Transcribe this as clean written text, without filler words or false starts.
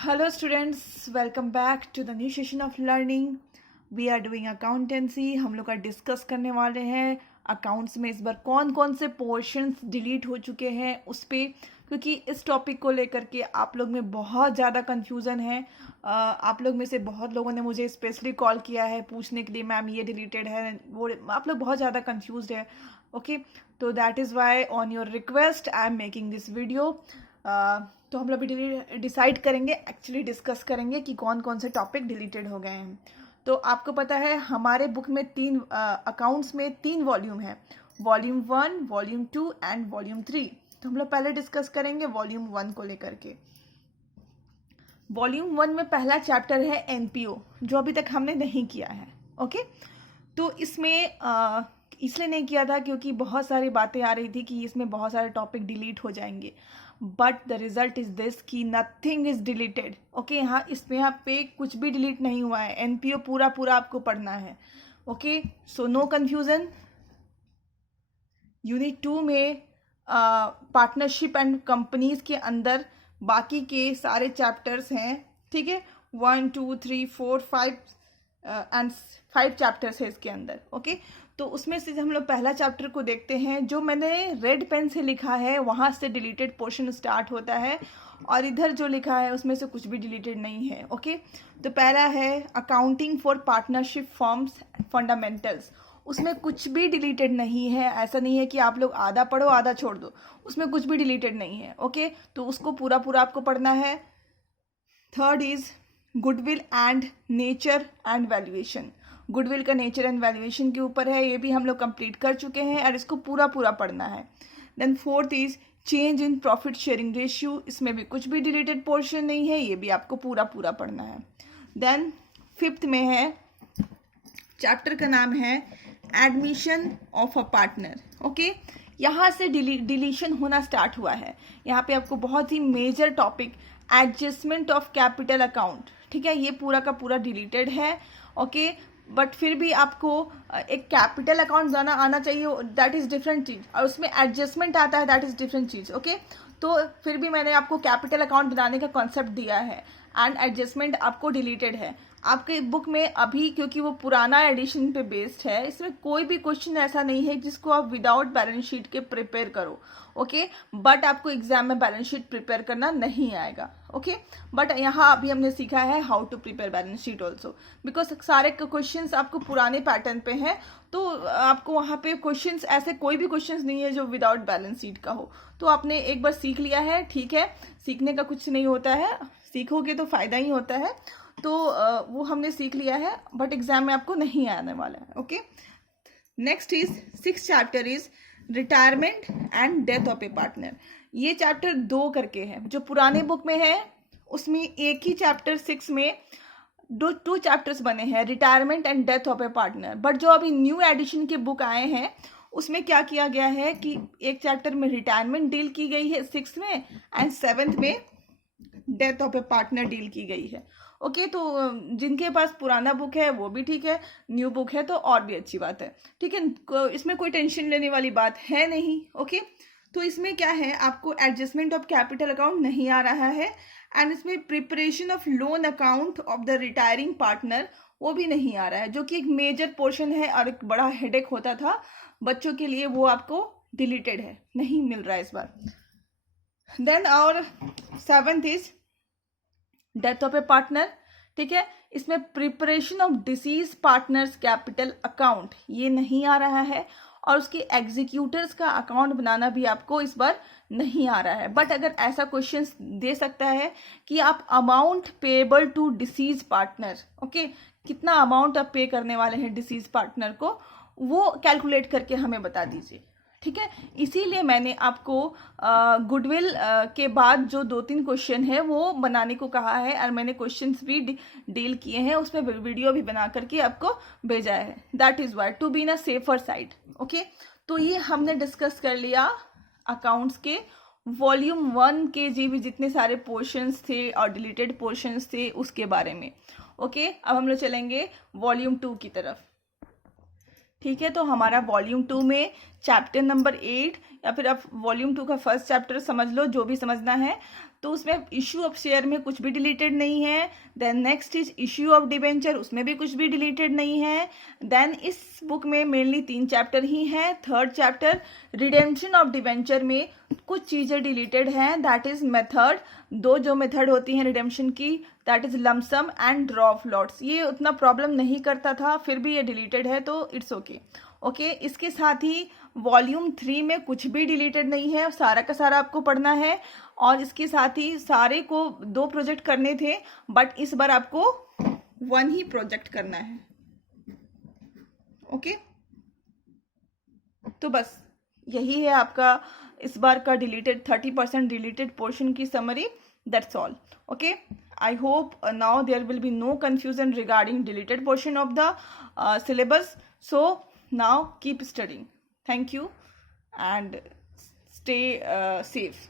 Hello students, welcome back to the new session of learning. We are doing accountancy. हम लोग का discuss करने वाले हैं अकाउंट्स में इस बार कौन कौन से पोर्शंस डिलीट हो चुके हैं उस पर, क्योंकि इस टॉपिक को लेकर के आप लोग में बहुत ज़्यादा कन्फ्यूज़न है। आप लोग में से बहुत लोगों ने मुझे स्पेशली कॉल किया है पूछने के लिए, मैम ये डिलीटेड है वो, आप लोग बहुत ज़्यादा कन्फ्यूज्ड है। ओके, तो that is why on your request I am making this video. तो हम लोग भी डिसाइड करेंगे, एक्चुअली डिस्कस करेंगे कि कौन कौन से टॉपिक डिलीटेड हो गए हैं। तो आपको पता है हमारे बुक में अकाउंट्स में तीन वॉल्यूम है, वॉल्यूम 1, वॉल्यूम 2 एंड वॉल्यूम 3। तो हम लोग पहले डिस्कस करेंगे वॉल्यूम 1 को लेकर के। वॉल्यूम 1 में पहला चैप्टर है एनपीओ, जो अभी तक हमने नहीं किया है। ओके, तो इसमें इसलिए नहीं किया था क्योंकि बहुत सारी बातें आ रही थी कि इसमें बहुत सारे टॉपिक डिलीट हो जाएंगे, but the result is this कि नथिंग इज डिलीटेड। ओके, यहाँ पे कुछ भी डिलीट नहीं हुआ है। एनपीओ पूरा पूरा आपको पढ़ना है। Okay, so no confusion. Unit 2 में पार्टनरशिप एंड कंपनीज के अंदर बाकी के सारे चैप्टर्स हैं। ठीक है, 1, 2, 3, 4, 5 एंड 5 चैप्टर्स है इसके अंदर। ओके, तो उसमें से हम लोग पहला चैप्टर को देखते हैं। जो मैंने रेड पेन से लिखा है वहाँ से डिलीटेड पोर्शन स्टार्ट होता है, और इधर जो लिखा है उसमें से कुछ भी डिलीटेड नहीं है। ओके, तो पहला है accounting for partnership forms fundamentals. उसमें कुछ भी डिलीटेड नहीं है। ऐसा नहीं है कि आप लोग आधा पढ़ो आधा छोड़ दो, उसमें कुछ भी डिलीटेड नहीं है। ओके, तो उसको पूरा पूरा आपको पढ़ना है। Third is goodwill and nature and valuation. Goodwill का नेचर एंड वैल्यूएशन के ऊपर है, ये भी हम लोग कंप्लीट कर चुके हैं और इसको पूरा पूरा पढ़ना है। Then fourth is change in profit sharing ratio. इसमें भी कुछ भी डिलीटेड पोर्शन नहीं है, ये भी आपको पूरा पूरा पढ़ना है। देन फिफ्थ में है, चैप्टर का नाम है admission of a partner. Okay, यहाँ से डिलीशन होना स्टार्ट हुआ है। यहाँ पे आपको बहुत ही major topic adjustment of capital account, ठीक है, ये पूरा का पूरा डिलीटेड है। ओके, बट फिर भी आपको एक कैपिटल अकाउंट बनाना आना चाहिए, दैट इज डिफरेंट चीज, और उसमें एडजस्टमेंट आता है, दैट इज डिफरेंट चीज। ओके, तो फिर भी मैंने आपको कैपिटल अकाउंट बनाने का कॉन्सेप्ट दिया है एंड एडजस्टमेंट आपको डिलीटेड है आपके बुक में अभी, क्योंकि वो पुराना एडिशन पे बेस्ड है। इसमें कोई भी क्वेश्चन ऐसा नहीं है जिसको आप विदाउट बैलेंस शीट के प्रिपेयर करो। ओके, बट आपको एग्जाम में बैलेंस शीट प्रिपेयर करना नहीं आएगा। ओके, बट यहाँ अभी हमने सीखा है how to prepare balance sheet also, because सारे क्वेश्चंस आपको पुराने पैटर्न पे हैं, तो आपको वहाँ पे क्वेश्चंस ऐसे कोई भी क्वेश्चंस नहीं है जो विदाउट बैलेंस शीट का हो। तो आपने एक बार सीख लिया है, ठीक है, सीखने का कुछ नहीं होता है, सीखोगे तो फायदा ही होता है। तो वो हमने सीख लिया है, बट एग्जाम में आपको नहीं आने वाला है। Okay, next is 6th chapter is retirement and death of A partner. ये चैप्टर 2 करके है। जो पुराने बुक में है उसमें एक ही चैप्टर 6 में टू चैप्टर्स बने हैं, retirement and death of A partner. But जो अभी न्यू एडिशन के बुक आए हैं उसमें क्या किया गया है कि एक चैप्टर में रिटायरमेंट डील की गई है 6th में, एंड 7th में death of A partner deal की गई है। ओके, तो जिनके पास पुराना बुक है वो भी ठीक है, न्यू बुक है तो और भी अच्छी बात है। ठीक है, इसमें कोई टेंशन लेने वाली बात है नहीं। ओके, तो इसमें क्या है, आपको एडजस्टमेंट ऑफ कैपिटल अकाउंट नहीं आ रहा है, एंड इसमें preparation of loan account of the retiring partner वो भी नहीं आ रहा है, जो कि एक मेजर पोर्शन है और एक बड़ा हेडेक होता था बच्चों के लिए, वो आपको डिलीटेड है, नहीं मिल रहा है इस बार। देन और 7th is death of A partner. ठीक है, इसमें preparation of disease partners capital account ये नहीं आ रहा है, और उसके एग्जीक्यूटर्स का अकाउंट बनाना भी आपको इस बार नहीं आ रहा है। बट अगर ऐसा क्वेश्चन दे सकता है कि आप amount payable to deceased partner, okay, कितना अमाउंट आप पे करने वाले हैं डिसीज पार्टनर को, वो कैलकुलेट करके हमें बता दीजिए। ठीक है, इसीलिए मैंने आपको गुडविल के बाद जो 2-3 क्वेश्चन है वो बनाने को कहा है, और मैंने क्वेश्चंस भी डील किए हैं, उसमें वीडियो भी बना करके आपको भेजा है। That is why to be in a safer side. Okay, तो ये हमने डिस्कस कर लिया अकाउंट्स के वॉल्यूम 1 के भी जितने सारे पोर्शंस थे और डिलीटेड पोर्शंस थे उसके बारे में। ओके, अब हम लोग चलेंगे वॉल्यूम 2 की तरफ। ठीक है, तो हमारा वॉल्यूम 2 में चैप्टर नंबर 8 या फिर आप वॉल्यूम 2 का फर्स्ट चैप्टर समझ लो, जो भी समझना है। तो उसमें इशू ऑफ शेयर में कुछ भी डिलीटेड नहीं है। Then next is issue of debenture, उसमें भी कुछ भी डिलीटेड नहीं है। देन इस बुक में मेनली 3 चैप्टर ही हैं। Third chapter redemption of debenture में कुछ चीज़ें डिलीटेड हैं, दैट इज मेथड। 2 जो मेथड होती हैं रिडेम्पशन की, that is lump sum and draw of lots. ये उतना प्रॉब्लम नहीं करता था, फिर भी ये डिलीटेड है तो इट्स ओके। ओके, इसके साथ ही वॉल्यूम 3 में कुछ भी डिलीटेड नहीं है, सारा का सारा आपको पढ़ना है। और इसके साथ ही सारे को 2 प्रोजेक्ट करने थे, बट इस बार आपको 1 ही प्रोजेक्ट करना है। ओके, तो बस यही है आपका इस बार का डिलीटेड 30% डिलीटेड पोर्शन की summary. That's all. Okay, I hope now there will be no confusion regarding deleted portion of the syllabus. So now keep studying. Thank you and stay safe.